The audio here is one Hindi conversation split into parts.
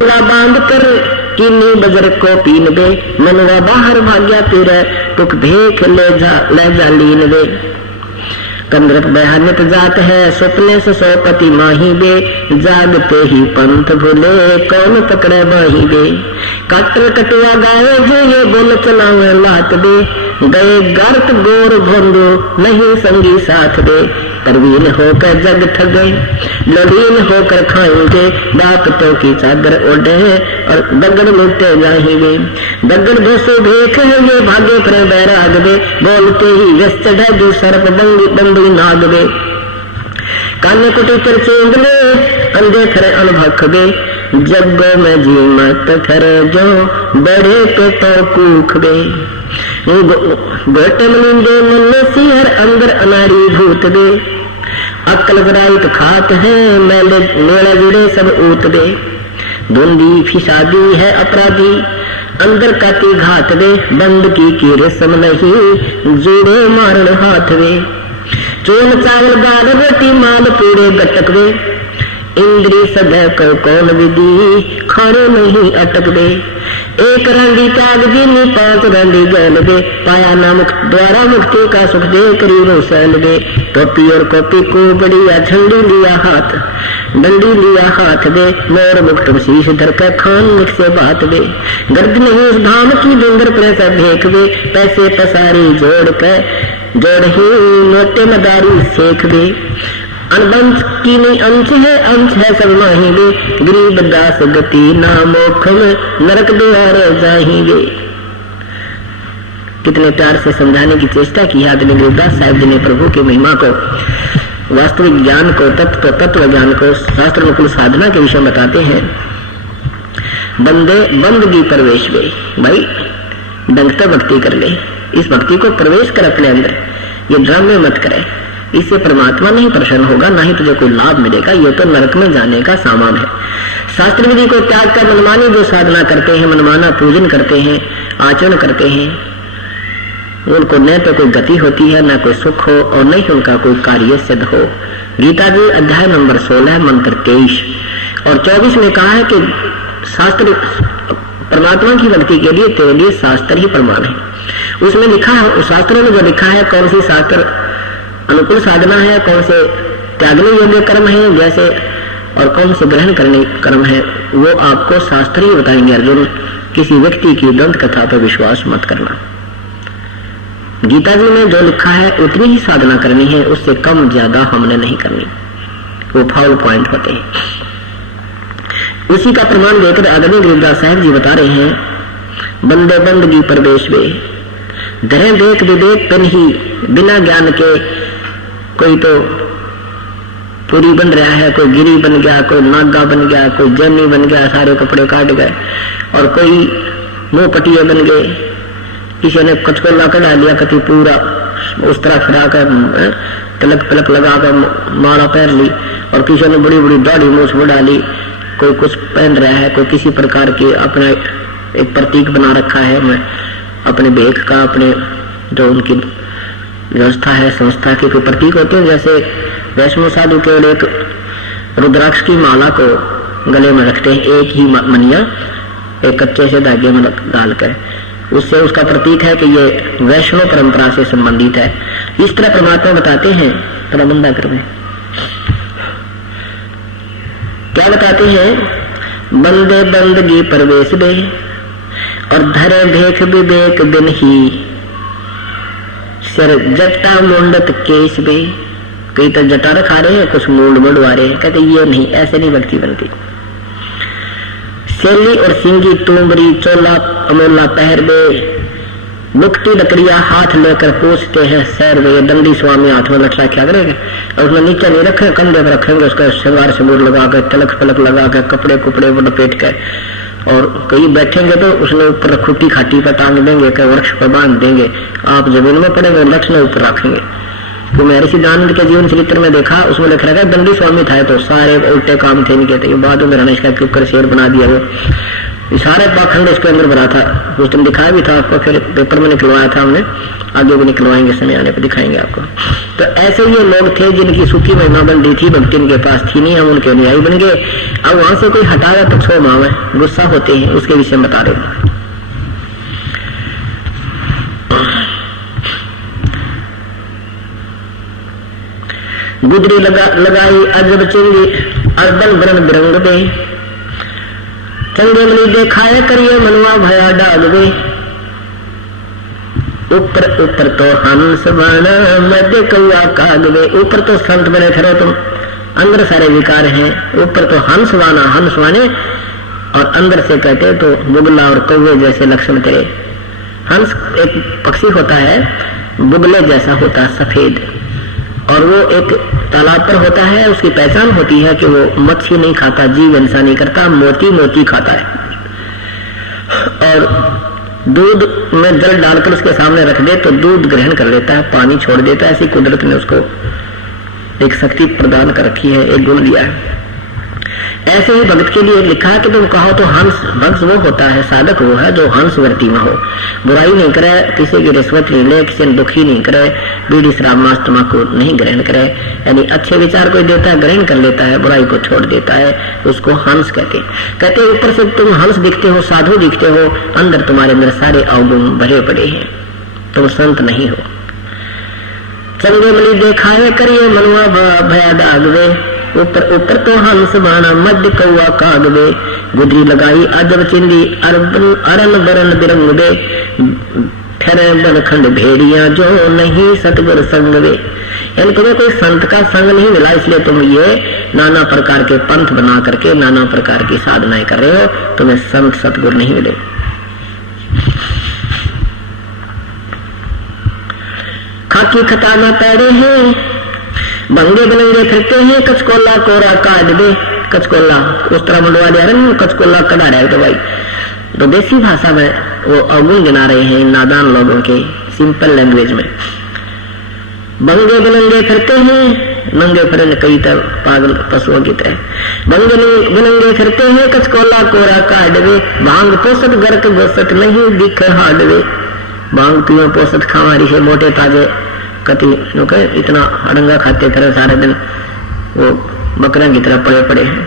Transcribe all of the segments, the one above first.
बांध कर कीनी बजर को पीन बे, मनवा बाहर भाग्या फिर तुक भेख ले जा लीन बे। कंदरप बयानित जात है, स्वप्ने से सौपति माही बे, जागते ही पंथ भूले कौन पकड़े बाही बे। कटर कटुआ गावे जो ये बोल चलावे लात बे, गए गर्त गोर भोंदो नहीं संगी साथ दे। करवीन होकर जग ठगे, लड़ीन होकर खाएंगे, बापतों की चादर ओढ़े और दगड़ लुटे जाएंगे। दगड़ धोसे भेख ये भागे पर बैराग दे, बोलते ही व्यस्त चढ़े जो सर्प बंदी नाग दे। कान्य कुटी पर चेंदले अंधे खरे अनुभख दे, जगो में जी मत खरे जो बड़े पे तो कूख दे। गोटे मनिंदे मन सिहर अंदर अनाड़ी भूत दे, अक्ल जराइत खात है मेले मेले जुड़े सब ऊत दे। धुंधी फिसादी है अपराधी अंदर काती घात दे, बंद की रस्म नहीं जुड़े मारण हाथ दे। चोल चावल दाल रोटी माल पूरे गटक दे, इंद्री सदै को कौन विधि खाने नहीं अटक दे। एक रंडी त्याग दीनी पांच रंडी गैल दे, पाया ना मुक्त द्वारा मुक्ति का सुख दे करीबों सैल दे। टोपी और कॉपी को बढ़िया झंडी लिया हाथ, डंडी लिया हाथ दे, मोर मुक्त शीश धर कर खान मुख से बात दे। गर्द नहीं उस धाम की डूंगर पर भेख दे, पैसे पसारी जोड़ ही नोटे मदारी सेख दे। अनबंश की नहीं अंश है सब माहिबे, गरीब दास गति ना मोक्ष में नरक द्वार जाहिबे। कितने प्यार से समझाने की चेष्टा की आदमी गरीबदास साहिब जी ने प्रभु की महिमा को, वास्तविक ज्ञान को, तत्व ज्ञान को, शास्त्र में कुल साधना के विषय बताते हैं। बंदगी प्रवेश में भाई डंगता भक्ति कर ले, इस भक्ति को प्रवेश कर अपने अंदर, ये ड्रामे मत करे, इससे परमात्मा नहीं प्रसन्न होगा, ना ही तुझे कोई लाभ मिलेगा, ये तो नरक में जाने का सामान है। शास्त्र विधि को त्याग कर मनमानी जो साधना करते हैं, मनमाना पूजन करते हैं, आचरण करते हैं, उनको न तो कोई गति होती है, न कोई सुख हो और न ही उनका कोई कार्य सिद्ध हो। गीता जी अध्याय नंबर 16 मंत्र 23 और 24 में कहा है कि शास्त्र परमात्मा की भक्ति के लिए तेरे लिए शास्त्र ही प्रमाण है। उसमें लिखा है, उस शास्त्रों में जो लिखा है कौन सी शास्त्र अनुकूल साधना है, कौन से त्यागने योग्य कर्म है जैसे, और कौन से ग्रहण करने कर्म है, वो आपको शास्त्र ही बताएंगे। अर्जुन, किसी व्यक्ति की दंत कथा पर विश्वास मत करना। गीता जी में जो लिखा है उतनी ही साधना करनी है, उससे कम ज्यादा हमने नहीं करनी, वो फाउल पॉइंट होते हैं। उसी का प्रमाण देकर आदरणीय गरीबदास साहब जी बता रहे हैं, बंदे बंदगी प्रवेश में धरे देख विवेक पिन ही, बिना ज्ञान के कोई तो पुरी बन रहा है, कोई गिरी बन गया, कोई नागा बन गया, कोई जैनी बन गया, सारे कपड़े काट गए, और कोई मुंह पटिए बन गए, किसी ने कचकोला कढ़ा लिया, कति पूरा उस तरह खड़ा कर तिलक पिलक लगा कर माला पहन ली, और किसी ने बड़ी बड़ी दाढ़ी मूछ बढ़ा ली, कोई कुछ पहन रहा है, कोई किसी प्रकार की अपना एक प्रतीक बना रखा है, मैं अपने भेख का, अपने जो उनकी व्यवस्था है संस्था के कोई प्रतीक होते हैं। जैसे वैष्णव साधु केवल एक रुद्राक्ष की माला को गले में रखते हैं, एक ही मनिया एक कच्चे से धागे में डालकर, उससे उसका प्रतीक है कि ये वैष्णव परंपरा से संबंधित है। इस तरह परमात्मा बताते हैं प्रबंधाकर में, क्या बताते हैं, बंदे बंदगी प्रवेश दे और धरे भेख विवेक दिन ही, सर जटा मुंडत केश बे। कई तो जटा रखा रहे हैं, कुछ मूंड मुंडवा रहे हैं, कहते ये नहीं, ऐसे नहीं भक्ति बनती। सेली और सिंगी तुमरी चोला अमोला पहर बे, मुक्ति लकड़िया हाथ लेकर पूछते हैं सैर वे। दंडी स्वामी हाथ में लटका क्या करेंगे, और उसमें नीचे नहीं रखे, कंधे पर रखेंगे, उसका श्रृंगार सिंदूर लगा कर, तिलक पलक लगा कर, कपड़े कुपड़े लपेट कर, और कहीं बैठेंगे तो उसने ऊपर खुट्टी खाटी पर टांग देंगे, कहीं वृक्ष पर बांध देंगे, आप जमीन में पड़ेंगे, लक्ष्य में ऊपर रखेंगे। तो महर्षि दयानंद के जीवन चरित्र में देखा, उसमें लिख रखा है दंडी स्वामी था तो सारे उल्टे काम थे इनके, तो बाद में रणेश का क्यों कर शेर बना दिया, वो सारे पाखंड इसके अंदर भरा था। उस दिन दिखाया भी था आपको, फिर पेपर में निकलवाया था हमने, आगे भी निकलवाएंगे, समय आने पर दिखाएंगे आपको। तो ऐसे ये लोग थे जिनकी सुखी महिमा बन रही थी, भक्ति इनके पास थी नहीं, हम उनके अनुयायी बन गए अब वहां से कोई हटाया तो छो मावे, गुस्सा होते हैं, उसके विषय में बता रहे हैं। गुदरी लगाई अजब चिंगी अर्बन बरन बिरंग दे, चंगे मनी देखाए करिए मनवा भया डाग दे। ऊपर ऊपर तो हंस बना मध्य कौआ काग दे। ऊपर तो संत बने ठहरो तुम, अंदर सारे विकार हैं। ऊपर तो हंस वाना, हंस वाने, और अंदर से कहते तो बुगला और कौवे जैसे लक्षण तेरे। हंस एक पक्षी होता है, बुगले जैसा होता है, सफेद, और वो एक तालाब पर होता है। उसकी पहचान होती है कि वो मच्छी नहीं खाता, जीव हिंसा नहीं करता, मोती मोती खाता है। और दूध में जल डालकर उसके सामने रख दे तो दूध ग्रहण कर लेता है, पानी छोड़ देता है। ऐसी कुदरत ने उसको एक शक्ति प्रदान कर रखी है, एक गुण दिया है। ऐसे ही भक्त के लिए लिखा है कि तुम कहो तो हंस, भक्त वो होता है, साधक वो है जो हंस वर्ती में हो, बुराई नहीं करे, किसी की रिश्वत नहीं ले, किसी ने दुखी नहीं करे, बीड़ी शराब मांस तम्बाकू नहीं ग्रहण करे, यानी अच्छे विचार कोई देता है ग्रहण कर लेता है, बुराई को छोड़ देता है, उसको हंस कहते। ऊपर से तुम हंस दिखते हो, साधु दिखते हो, अंदर तुम्हारे अंदर सारे अवगुण भरे पड़े हैं, तुम संत नहीं हो। चंगे मली देखाए करिए मनवा भया दाग दे। ऊपर ऊपर तो हंस बाना मध्य कौआ काग दे। गुदरी लगाई अजब चिंदी अरन बरन बिरंग दे। ठहरे बनखंड भेड़िया जो नहीं सतगुर संग दे। यानी तुम्हें कोई संत का संग नहीं मिला, इसलिए तुम ये नाना प्रकार के पंथ बना करके नाना प्रकार की साधनाएं कर रहे हो, तुम्हें संत सतगुर नहीं मिले। खाकी खता में पैरे हैं, बंगे बनंगे फिरते हैं, कचकोला कोरा काट दे। कचकोला उस तरह मंडवा दे रहे, कचकोला कड़ा रहे तो भाई, तो देसी भाषा में वो अवगुण गिना रहे हैं नादान लोगों के, सिंपल लैंग्वेज में। बंगे बनंगे फिरते हैं, नंगे फिरन कई तरह पागल पशुओं की तरह। बंगे बनंगे फिरते हैं, कचकोला कोरा काट दे। भांग पोसत गर्क गोसत नहीं दिख हाड दे। भांग पियो पोसत खावारी है, मोटे ताजे कति इतना अड़ंगा खाते तरह सारे दिन वो बकरा की तरह पड़े पड़े हैं।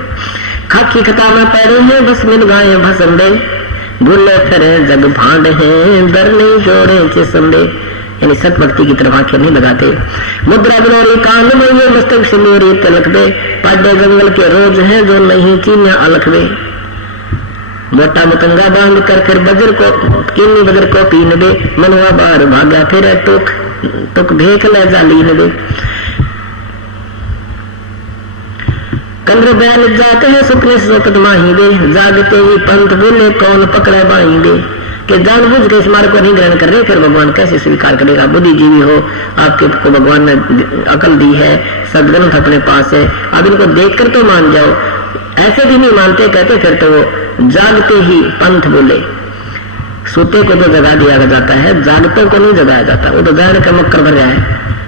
खाकी खता में पैरे हैं, बस मिल गाये भसंदे। भूले फिरे जग भांड हैं, दर नहीं जोड़े चिसंदे। यानी सत भक्ति की तरफ आंखें नहीं लगाते। मुद्रा बिलोरी कान में ये मस्तक सिंदूरी तिलक दे। पाडे जंगल के रोज है जो नहीं चीनिया अलख दे। मोटा मुतंगा बांध कर फिर बजर को किन्नी बजर को पीन दे। मनवा बार भागा फिर तुक भेख ले जालीन दे। कंद्र बयान जाते हैं सुपने सोपत माही दे। जागते ही पंथ बोले कौन पकड़े बाई दे। कि जानबूझ के इस मार्ग को नहीं ग्रहण कर रहे, फिर भगवान कैसे स्वीकार करेगा। बुद्धिजीवी हो, आपके को भगवान ने अकल दी है, सदग्रंथ अपने पास है, आप इनको देखकर तो मान जाओ। ऐसे भी नहीं मानते, कहते फिर तो वो जागते ही पंथ बोले। सोते को तो जगा दिया जाता है, जागतों को नहीं जगाया जाता। वो तो जाने का मक्कर भर जाए,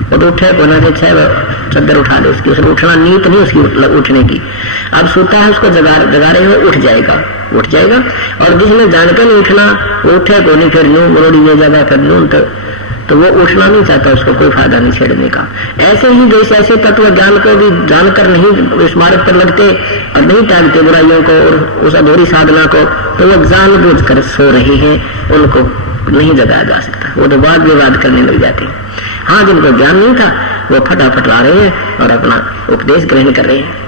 वो तो उठे कोना से छह चद्दर उठा ले, उसकी उसने उठना नीत नहीं उसकी उठने की। अब सोता है, उसको जगा रहे हो, उठ जाएगा। और जिसने जानकर नहीं उठना, वो उठे को नहीं, फिर यूं मरोड़ी में जगह फिर यूं, तो वो उठना नहीं चाहता, उसको कोई फायदा नहीं छेड़ने का। ऐसे ही जैसे ऐसे तत्व ज्ञान को भी जानकर नहीं इस मार्ग पर लगते और नहीं त्यागते बुराइयों को और उस अधूरी साधना को, तो वो जानबूझ कर सो रहे हैं, उनको नहीं जगाया जा सकता। वो तो वाद विवाद करने लग जाते हैं। हाँ, जिनको ज्ञान नहीं था वो फटाफट ला रहे हैं और अपना उपदेश ग्रहण कर रहे हैं।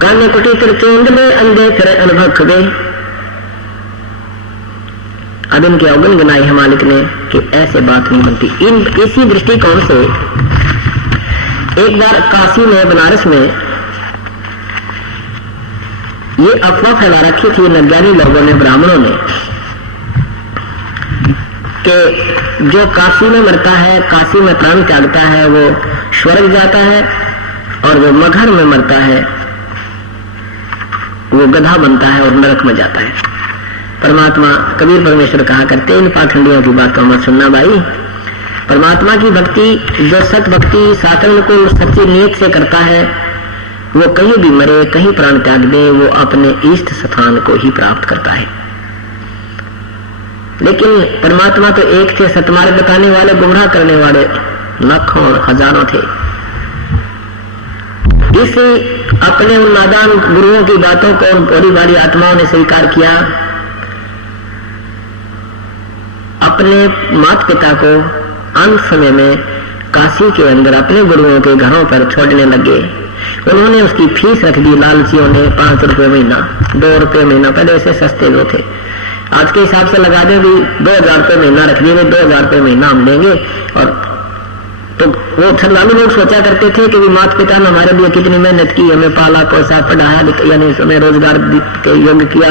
कान्य कुटी फिर केंद्र में अंधे फिर अनुभव खबे। अब इनके अवगुण गिनाए है मालिक ने कि ऐसे बात नहीं बनती। इसी दृष्टिकोण से एक बार काशी में, बनारस में ये अफवाह फैला रखी थी नज्ञानी लोगों ने, ब्राह्मणों ने, कि जो काशी में मरता है, काशी में प्राण त्यागता है, वो स्वर्ग जाता है, और वो मगहर में मरता है वो गधा बनता है और नरक में जाता है। परमात्मा कबीर परमेश्वर कहा करते, इन पाखंडियों की बात को मत सुनना भाई। परमात्मा की भक्ति, जो सत भक्ति साधन को सच्ची नीयत से करता है, वो कहीं भी मरे, कहीं प्राण त्याग दे, वो अपने इष्ट स्थान को ही प्राप्त करता है। लेकिन परमात्मा तो एक थे, सतमार्ग बताने वाले, गुमराह करने वाले लाखों और हजारों थे। इस अपने उन नादान गुरुओं की बातों को उन बड़ी बड़ी आत्माओं ने स्वीकार किया। अपने माता पिता को अंत समय में काशी के अंदर अपने गुरुओं के घरों पर छोड़ने लगे। उन्होंने उसकी फीस रख दी लालचियों ने 5 रुपये महीना, 2 रुपये महीना, पहले ऐसे सस्ते वो थे। आज के हिसाब से लगा दें भी 2000 रुपये महीना रख दिए, 2000 रुपये महीना हम लेंगे। और तो वो श्रद्धालु लोग सोचा करते थे कि माता पिता ने हमारे लिए कितनी मेहनत की, हमें पाला पोसा पढ़ाया, यानी हमें रोजगार के योग्य किया,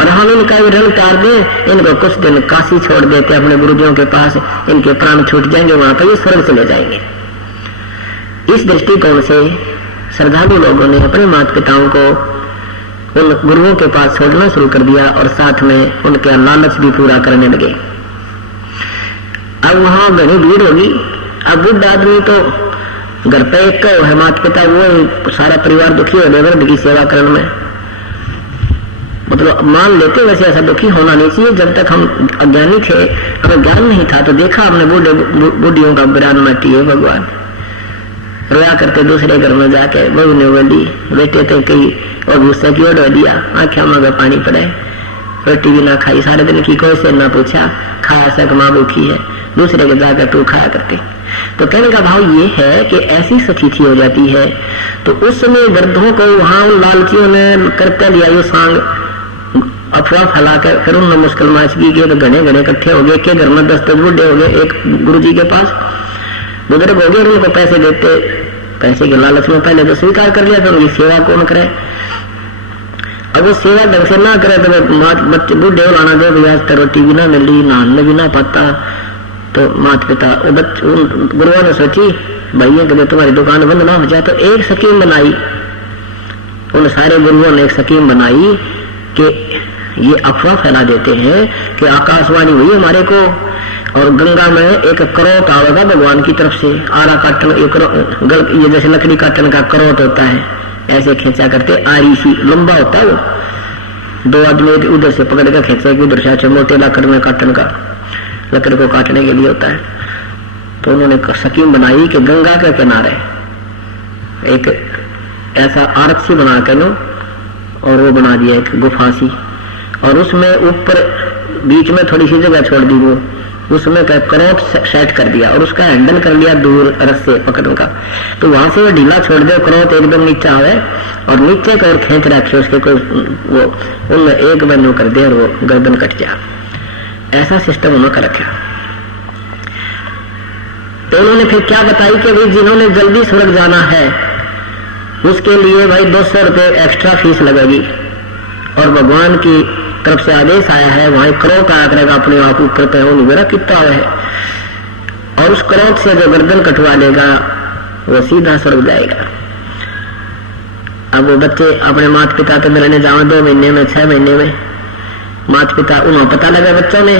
और हम इनका ऋण उतार दें, इनको कुछ दिन काशी छोड़ देते अपने गुरुजियों के पास, इनके प्राण छूट जाएंगे, वहां पर ये स्वर्ग चले जाएंगे। इस दृष्टिकोण से श्रद्धालु लोगों ने अपने माता पिताओं को उन गुरुओं के पास छोड़ना शुरू कर दिया और साथ में उनके लालच भी पूरा करने लगे। अब वहां घनी भीड़ होगी। अब बुद्ध आदमी तो घर पे एक है माता पिता, वो सारा परिवार दुखी हो गया वृद्ध की सेवा करने में। मतलब मान लेते वैसे ऐसा दुखी होना नहीं चाहिए। जब तक हम अज्ञानी थे, हमें ज्ञान नहीं था, तो देखा हमने बूढ़ियों का बिरान माटी है भगवान रोया करते दूसरे घर में जाके, बहू ने बोली बेटे तो कई और गुस्से की ओर दिया, आंखें में पानी पड़े, रोटी भी ना खाई, सारे दिन की कोई से ना पूछा, खाया सक माँ भूखी है, दूसरे के जाकर तू खाया करते। तो कहने का भाव ये है कि ऐसी स्थिति हो जाती है। तो उस समय वृद्धों को वहां लालचियों ने करते लिया ये सांग अफवाह फैलाकर, फिर उन्होंने मुश्किल माच की तो घने घने इकट्ठे हो गए के घर में 10 बूढ़े हो गए। एक गुरु जी के पास बुजुर्ग हो गए, उनको पैसे देते, पैसे के लालच में पहले तो स्वीकार कर लिया, तो उनकी सेवा कौन करे। अब वो सेवा ढंग से ना करे तो बच्चे बूढ़े लाना दे भैया, रोटी भी ना मिली, नहाने भी ना पाता। तो माता पिता गुरुओं ने सोची भैया कि तुम्हारी दुकान बंद ना हो जाए, तो एक स्कीम बनाई। उन सारे गुरुओं ने एक स्कीम बनाई कि ये अफवाह फैला देते हैं कि आकाशवाणी हुई हमारे को, और गंगा में एक करोट आवेगा भगवान की तरफ से, आरा काटन ये जैसे लकड़ी काटन का करोट होता है, ऐसे खींचा करते, आरी सी लंबा होता है वो, 2 आदमी उधर से पकड़ कर खींचे, उधर से अच्छा मोटे लकड़ में काटन का, लकड़ को काटने के लिए होता है। तो उन्होंने स्कीम बनाई कि गंगा के किनारे एक ऐसा आरक सी बना कर लो, और वो बना दिया एक गुफा सी, और उसमें ऊपर बीच में थोड़ी सी जगह छोड़ दी, वो उसमें करोट सेट कर दिया और उसका हैंडल कर लिया दूर रस्से पकड़ने का। तो वहां से वो ढीला छोड़ दे, करोट एकदम नीचे आवे और नीचे की ओर खींच रखे उसके कोई वो उनमें एक बनो कर दे और वो गर्दन कट जाए। ऐसा सिस्टम उन्होंने कर रखा। तो उन्होंने फिर क्या बताई कि भाई जिन्होंने जल्दी स्वर्ग जाना है उसके लिए भाई 200 रुपये एक्स्ट्रा फीस लगेगी, और भगवान की तरफ से आदेश आया है वहां करोट आया करेगा अपने आप ऊपर पे मेरा कितना है, और उस करोट से जो गर्दन कटवा लेगा वो सीधा स्वर्ग जाएगा। अब वो बच्चे अपने माता पिता तो मिलने जाओ 2 महीने में 6 महीने में, माता पिता उन्हें पता लगा बच्चों ने,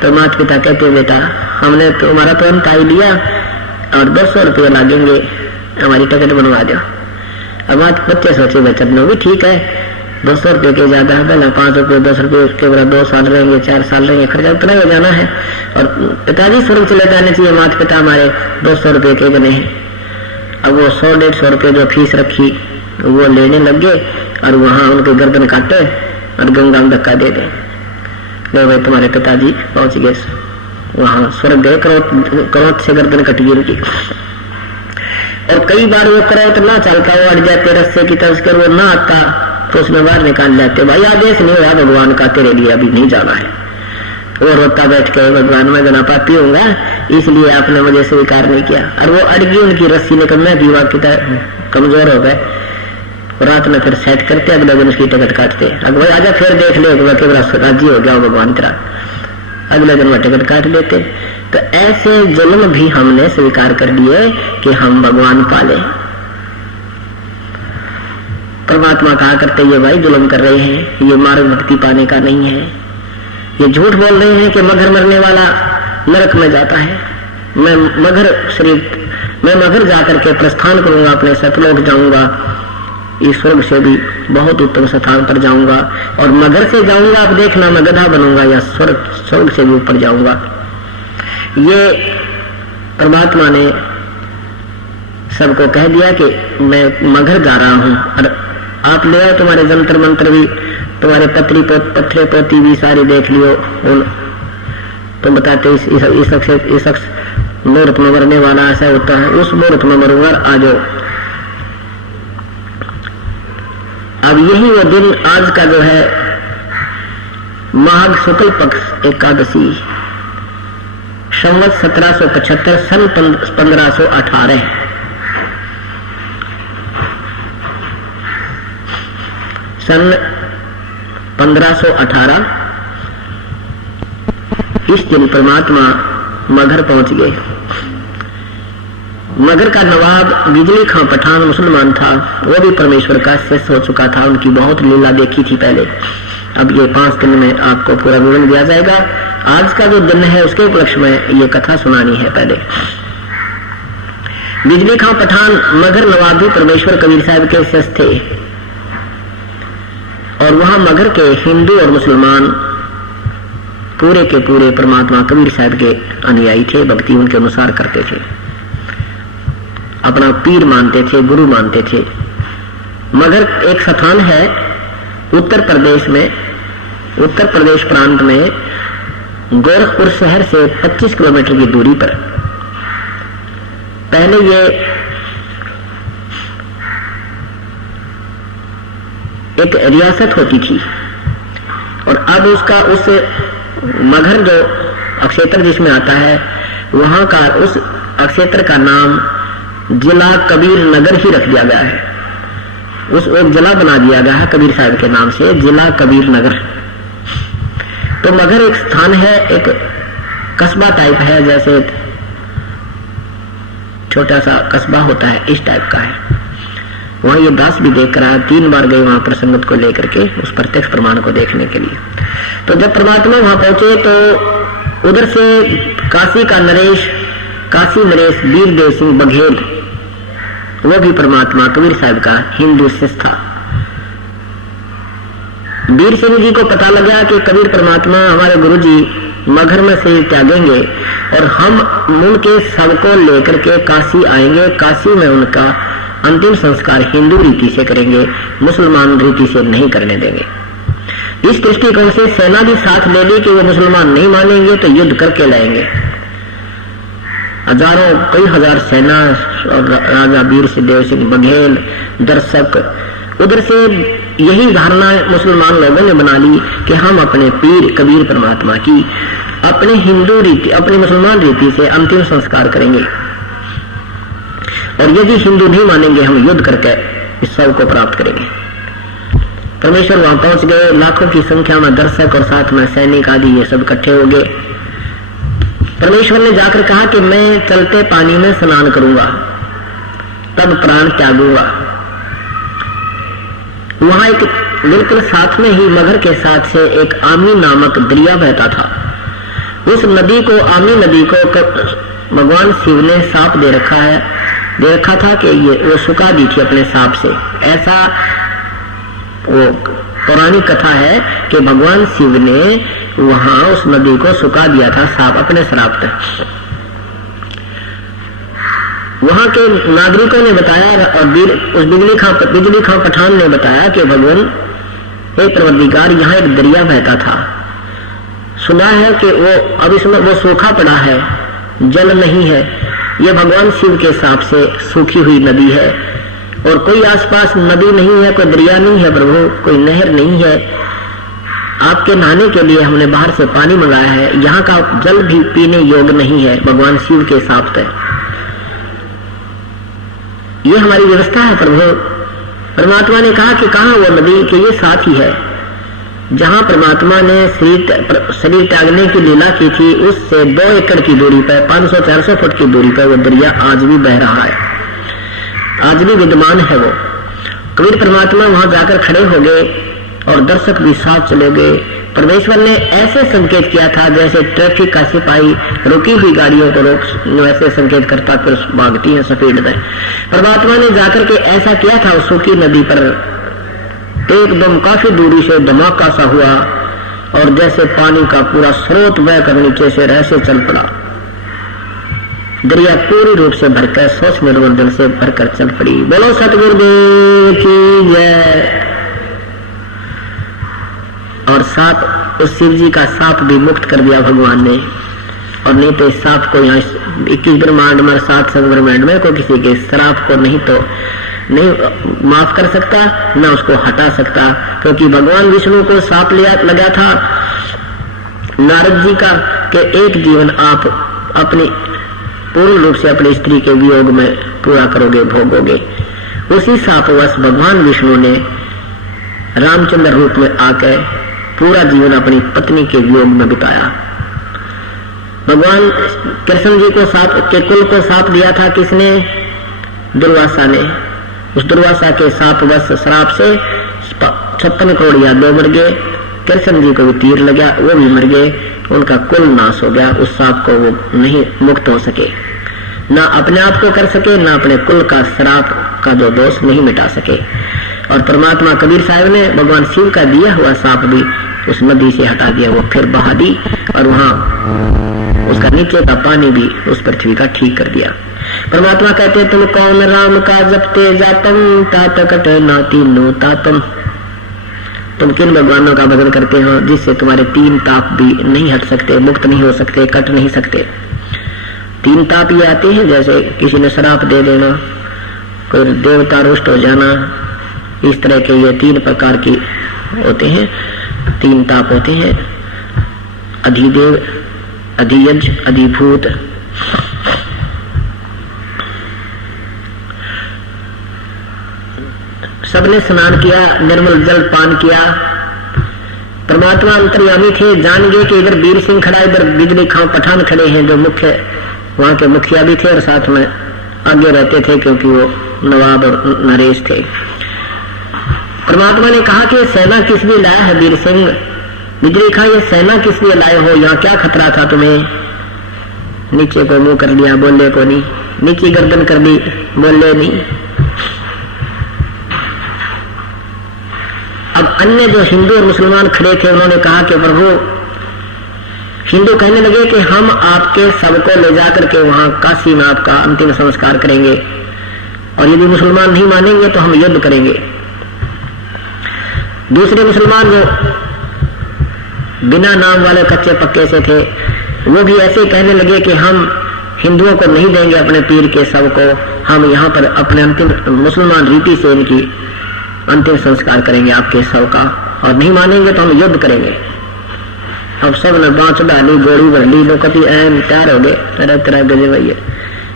तो माता पिता कहते बेटा हमने तुम्हारा तो अंत आई लिया और 200 रुपये लगेंगे, हमारी टिकट बनवा दो। अब बच्चे सोचे बच्चे भी ठीक है, 200 रुपये के ज्यादा है, पहले 5 रुपये 10 रुपये, उसके बाद 2 साल रहेंगे 4 साल रहेंगे, खर्चा उतना ही जाना है, और पिताजी स्वर्ग चले जाने चाहिए, माता पिता हमारे 200 रुपये के बने हैं। अब वो 100-150 रुपये जो फीस रखी वो लेने लग गए, और वहां उनके गर्दन काटे और गंगा में धक्का दे दे, ले भाई तुम्हारे पिताजी पहुंच गए वहां स्वर्ग गए, करोट से गर्दन कट गई उनकी। और कई बार वो करोट ना चलता, वो अट जाते रस्से की तरफ कर, वो ना आता तो उसमें बाहर निकाल जाते, भाई आदेश नहीं हुआ भगवान का तेरे लिए अभी नहीं जाना है। वो रोता बैठ के भगवान मैं जना पापी होऊंगा इसलिए आपने मुझे स्वीकार नहीं किया, और वो अड़ गई उनकी रस्सी ने, मैं पीवा की तरह कमजोर हो गए। रात में फिर सेट करते, अगले दिन उसकी टिकट काटते, अगर भाई आजा फिर देख ले राजी हो गया भगवान तेरा, अगले दिन वो टिकट काट लेते। तो ऐसे जन्म भी हमने स्वीकार कर लिए कि हम भगवान पाले। परमात्मा कहा करते ये भाई जुल्म कर रहे हैं, ये मार्ग भक्ति पाने का नहीं है, ये झूठ बोल रहे हैं कि मगर मरने वाला नरक में जाता है, मैं मगर जाकर के प्रस्थान करूंगा, अपने सतलोक जाऊंगा, इस स्वर्ग से भी बहुत उत्तम स्थान पर जाऊंगा, और मगर से जाऊंगा आप देखना मैं गधा बनूंगा या स्वर्ग से भी ऊपर जाऊंगा। ये परमात्मा ने सबको कह दिया कि मैं मगहर जा रहा हूँ और आप ले आओ तुम्हारे जंतर मंत्र भी, तुम्हारे पत्रे पोती भी सारी देख लियो। तुम बताते इस शख्स मुहूर्त में मरने वाला ऐसा होता है, उस मुहूर्त में मरूंगा, आ जाओ। अब यही वो दिन आज का जो है माघ शुक्ल पक्ष एकादशी, संवत 1775 सन 1518, सन 1518 इस दिन परमात्मा मगहर पहुंच गए। मगहर का नवाब बिजली खां पठान मुसलमान था, वो भी परमेश्वर का शिष्य हो चुका था। उनकी बहुत लीला देखी थी पहले। अब ये 5 दिन में आपको पूरा विवरण दिया जाएगा। आज का जो दिन है उसके उपलक्ष्य में ये कथा सुनानी है। पहले बिजली खां पठान मगहर नवाब भी परमेश्वर कबीर साहब के शिष्य थे और वहां मगहर के हिंदू और मुसलमान पूरे के पूरे परमात्मा कबीर साहब के अनुयायी थे, भक्ति उनके अनुसार करते थे, अपना पीर मानते थे, गुरु मानते थे। मगहर एक स्थान है उत्तर प्रदेश में, उत्तर प्रदेश प्रांत में गोरखपुर शहर से 25 किलोमीटर की दूरी पर। पहले ये एक रियासत होती थी और अब उसका उस मगहर जो अक्षेत्र जिसमें आता है वहां का उस अक्षेत्र का नाम जिला कबीर नगर ही रख दिया गया है। उस एक जिला बना दिया गया है कबीर साहब के नाम से, जिला कबीर नगर। तो मगहर एक स्थान है, एक कस्बा टाइप है, जैसे छोटा सा कस्बा होता है इस टाइप का है। वहां ये दास भी देख रहा है, 3 बार गए वहां प्रसंगत को लेकर के उस प्रत्यक्ष प्रमाण को देखने के लिए। तो जब परमात्मा वहां पहुंचे तो उधर से काशी का नरेश, काशी नरेश वीरदेव सिंह बघेल, वो भी परमात्मा कबीर साहब का हिंदू शिष्य था। वीर सिंह जी को पता लगा कि कबीर परमात्मा हमारे गुरु जी मगहर में से त्यागेंगे और हम उनके सबको लेकर के काशी आएंगे, काशी में उनका अंतिम संस्कार हिंदू रीति से करेंगे, मुसलमान रीति से नहीं करने देंगे। इस दृष्टिकोण से सेना भी साथ ले ली कि वो मुसलमान नहीं मानेंगे तो युद्ध करके लाएंगे। हजारों कई हजार सेना और राजा वीर सिंह सिंह बघेल दर्शक, उधर से यही धारणा मुसलमान लोगों ने बना ली कि हम अपने पीर कबीर परमात्मा की अपने हिंदू रीति, अपनी मुसलमान रीति से अंतिम संस्कार करेंगे और यदि हिंदू नहीं मानेंगे हम युद्ध करके इस सब को प्राप्त करेंगे। परमेश्वर वहां पहुंच गए, लाखों की संख्या में दर्शक और साथ में सैनिक आदि ये सब इकट्ठे हो गए। परमेश्वर ने जाकर कहा कि मैं चलते पानी में स्नान करूंगा, तब प्राण त्यागूंगा। वहां एक बिल्कुल साथ में ही मगहर के साथ से एक आमी नामक दरिया बहता था। उस नदी को, आमी नदी को भगवान शिव ने साप दे रखा था कि ये वो सुखा दी थी अपने साप से। ऐसा वो पौराणिक कथा है कि भगवान शिव ने वहां उस नदी को सुखा दिया था साप अपने श्राप से। वहां के नागरिकों ने बताया और उस बिजली खां पठान ने बताया कि भगवान एक परवरदिगार यहाँ एक दरिया बहता था, सुना है कि वो अब इसमें वो सूखा पड़ा है, जल नहीं है, ये भगवान शिव के साप से सूखी हुई नदी है और कोई आसपास नदी नहीं है, कोई दरिया नहीं है प्रभु, कोई नहर नहीं है। आपके नहाने के लिए हमने बाहर से पानी मंगाया है, यहाँ का जल भी पीने योग्य नहीं है भगवान शिव के साप से। ये हमारी व्यवस्था है प्रभु। परमात्मा ने कहा कि कहाँ वो नदी, कि ये साथ ही है जहां परमात्मा ने शरीर त्यागने की लीला की थी, उससे 2 एकड़ की दूरी पर 500-400 फुट की दूरी पर वो दरिया आज भी बह रहा है, आज भी विद्यमान है वो। कबीर परमात्मा वहां जाकर खड़े हो गए और दर्शक भी साथ चले गए। परमेश्वर ने ऐसे संकेत किया था जैसे ट्रैफिक का सिपाही रुकी हुई गाड़ियों को वैसे संकेत करता फिर भागती है स्पीड में। परमात्मा ने जाकर के ऐसा किया था उस सूखी नदी पर, एकदम काफी दूरी से धमाका सा हुआ और जैसे पानी का पूरा स्रोत बहकर नीचे से ऐसे चल पड़ा दरिया पूरी रूप से भरकर 100 निर्मल जल से भरकर चल पड़ी। बोलो सतगुरुदेव की जय। और सांप, उस शिव जी का सांप भी मुक्त कर दिया भगवान ने। और नहीं तो इस सांप को यहाँ 21 ब्रह्मांड में 7 ब्रह्मांड में कोई किसी के श्राप को नहीं माफ कर सकता, ना उसको हटा सकता, क्योंकि भगवान विष्णु को सांप लगा था नारद जी का कि एक जीवन आप अपनी पूर्ण रूप से अपनी स्त्री के वियोग में पूरा करोगे, भोगोगे। उसी शापवश भगवान विष्णु ने रामचंद्र रूप में आकर पूरा जीवन अपनी पत्नी के वियोग में बिताया। भगवान कृष्ण जी को साप के कुल को साप दिया था किसने? दुर्वासा ने। उस दुर्वासा के शापवश श्राप से 56 करोड़ यादव मर गए। कृष्ण जी को भी तीर लगा, वो भी मर गए, उनका कुल नाश हो गया। उस सांप को वो नहीं मुक्त हो सके, ना अपने आप को कर सके, ना अपने कुल का श्राप का जो दोष नहीं मिटा सके। और परमात्मा कबीर साहब ने भगवान शिव का दिया हुआ सांप भी उस नदी से हटा दिया, वो फिर बहा दी और वहां उसका नीचे का पानी भी उस पृथ्वी का ठीक कर दिया। परमात्मा कहते तुम कौन राम का जपते जातम तात कट नाती नो तातम। तुम किन भगवानों का भजन करते हो जिससे तुम्हारे 3 ताप भी नहीं हट सकते, मुक्त नहीं हो सकते, कट नहीं सकते। 3 ताप ये आते हैं, जैसे किसी ने श्राप दे देना, कोई देवता रुष्ट हो जाना, इस तरह के ये 3 प्रकार की होते हैं, 3 ताप होते हैं, अधिदेव, अधियज, अधिभूत। सबने स्नान किया, निर्मल जल पान किया। परमात्मा अंतर्यामी थे, जान गए कि इधर वीर सिंह खड़ा, इधर बिजली खां पठान खड़े हैं, जो मुख्य वहां के मुखिया भी थे और साथ में आगे रहते थे, क्योंकि वो नवाब और नरेश थे। परमात्मा ने कहा कि सेना किस लिए लाया है वीर सिंह? बिजली खां, ये सेना किस लिए लाए हो? यहाँ क्या खतरा था तुम्हें? नीचे को मुंह कर लिया, बोले को नहीं, नीचे गर्दन कर दी, बोले नहीं। अब अन्य जो हिंदू और मुसलमान खड़े थे, उन्होंने कहा कि प्रभु, हिंदू कहने लगे कि हम आपके शव को ले जाकर के वहां काशी में आपका अंतिम संस्कार करेंगे, और यदि मुसलमान नहीं मानेंगे तो हम युद्ध करेंगे। दूसरे मुसलमान जो बिना नाम वाले कच्चे पक्के से थे, वो भी ऐसे कहने लगे कि हम हिंदुओं को नहीं देंगे अपने पीर के शव को, हम यहाँ पर अपने अंतिम मुसलमान रीति से इनकी अंतिम संस्कार करेंगे आपके शव का, और नहीं मानेंगे तो हम युद्ध करेंगे। अब सब ने बाँच डाली, गोली भर ली, लोकती ऐन तैयार हो गए, तरह गजे भैया।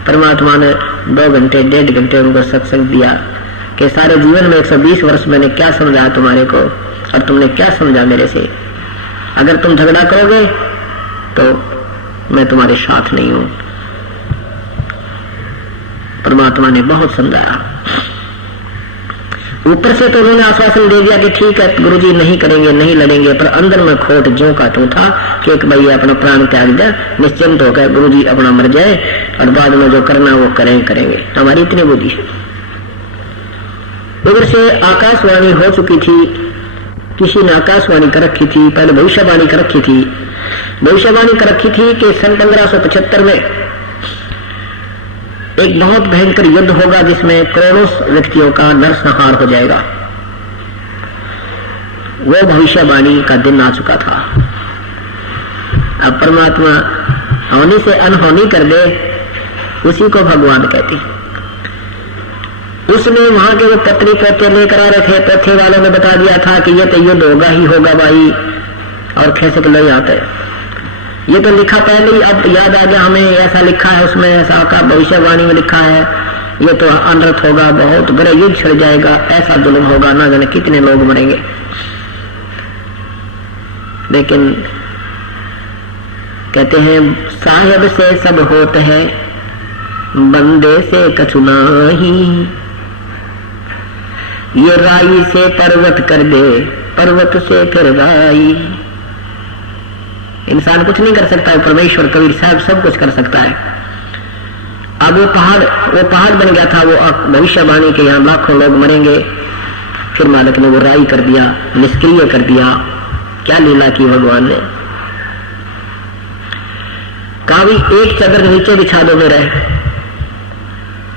परमात्मा ने 2 घंटे 1.5 घंटे उनको सत्संग दिया कि सारे जीवन में 120 वर्ष मैंने क्या समझाया तुम्हारे को, और तुमने क्या समझा मेरे से। अगर तुम झगड़ा करोगे तो मैं तुम्हारे साथ नहीं हूं। परमात्मा ने बहुत समझाया। ऊपर से तो उन्होंने आश्वासन दे दिया कि ठीक है गुरुजी, नहीं करेंगे, नहीं लड़ेंगे, पर अंदर में खोट ज्यों का त्यों था कि एक भाई अपना प्राण त्याग दे, निश्चिंत होकर गुरुजी अपना मर जाए, और बाद में जो करना वो करेंगे। हमारी इतनी बुद्धि है। उधर से आकाशवाणी हो चुकी थी, किसी ने आकाशवाणी कर रखी थी, पहले भविष्यवाणी कर रखी थी। भविष्यवाणी कर रखी थी कि सन 1575 में एक बहुत भयंकर युद्ध होगा जिसमें करोड़ों व्यक्तियों का नरसंहार हो जाएगा। वो भविष्यवाणी का दिन आ चुका था। अब परमात्मा होनी से अनहोनी कर दे, उसी को भगवान कहते। उसने वहां के वो पत्री पोते लेकर आ रहे थे, पोथे वालों ने बता दिया था कि ये तो युद्ध होगा ही होगा भाई, और खैसे तो नहीं आते। ये तो लिखा पहले ही, अब याद आ गया हमें, ऐसा लिखा है उसमें, ऐसा का भविष्यवाणी में लिखा है, ये तो अनर्थ होगा, बहुत बड़ा युद्ध छिड़ जाएगा, ऐसा जुल्म होगा, ना जाने कितने लोग मरेंगे। लेकिन कहते हैं साहेब से सब होत है, बंदे से कछु नाही, ये राई से पर्वत कर दे, पर्वत से फिर राई। इंसान कुछ नहीं कर सकता है, परमेश्वर कबीर साहब सब कुछ कर सकता है। अब वो पहाड़ बन गया था, वो भविष्यवाणी के यहाँ लाखों लोग मरेंगे, फिर मालिक ने वो राई कर दिया, निष्क्रिय कर दिया। क्या लीला की भगवान ने। कहा भी एक चादर नीचे बिछा दो मेरे।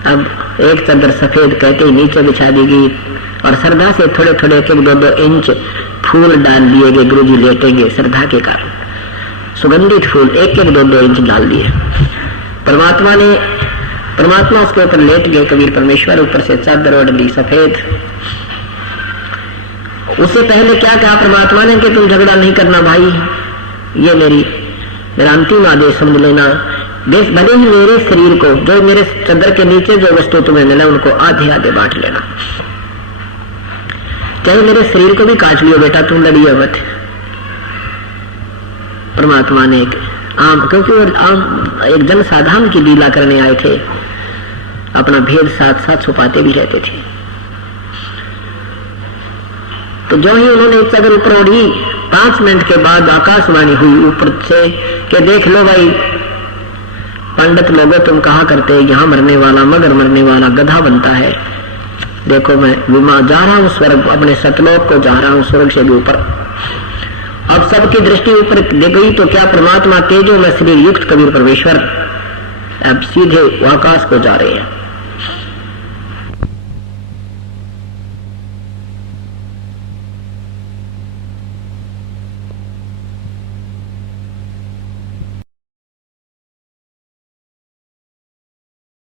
अब एक चादर सफेद कहते ही नीचे बिछा दी गई और श्रद्धा से थोड़े थोड़े 1-2 इंच फूल डाल दिए गए। गुरुजी लेटेंगे श्रद्धा के कारण, सुगंधित फूल 1-2 इंच डाल दिए। परमात्मा उसके ऊपर लेट गए। कबीर परमेश्वर ऊपर से चादर ओढ़ ली सफेद। उससे पहले क्या कहा परमात्मा ने कि तुम झगड़ा नहीं करना भाई, ये मेरा अंतिम आदेश समझ लेना। भले ही मेरे शरीर को, जो मेरे चादर के नीचे जो वस्तु तुम्हें मिला उनको आधे आधे बांट लेना, चाहे मेरे शरीर को भी काट लियो बेटा, तुम लड़िए मत। परमात्मा ने क्योंकि वो एक जन साधारण की लीला करने आए थे, अपना भेद साथ साथ छुपाते भी रहते थे। तो जो ही उन्होंने एक चादर ऊपर ओढ़ी, 5 मिनट के बाद आकाशवाणी हुई ऊपर से कि देख लो भाई पंडित लोगों, तुम कहा करते यहाँ मरने वाला मगर मरने वाला गधा बनता है। देखो मैं विमान जा रहा हूँ स्वर्ग, अपने सतलोक को जा रहा हूँ, स्वर्ग से भी ऊपर। अब सबकी दृष्टि ऊपर गई तो क्या परमात्मा तेजो में शरीर युक्त कबीर परमेश्वर अब सीधे आकाश को जा रहे हैं।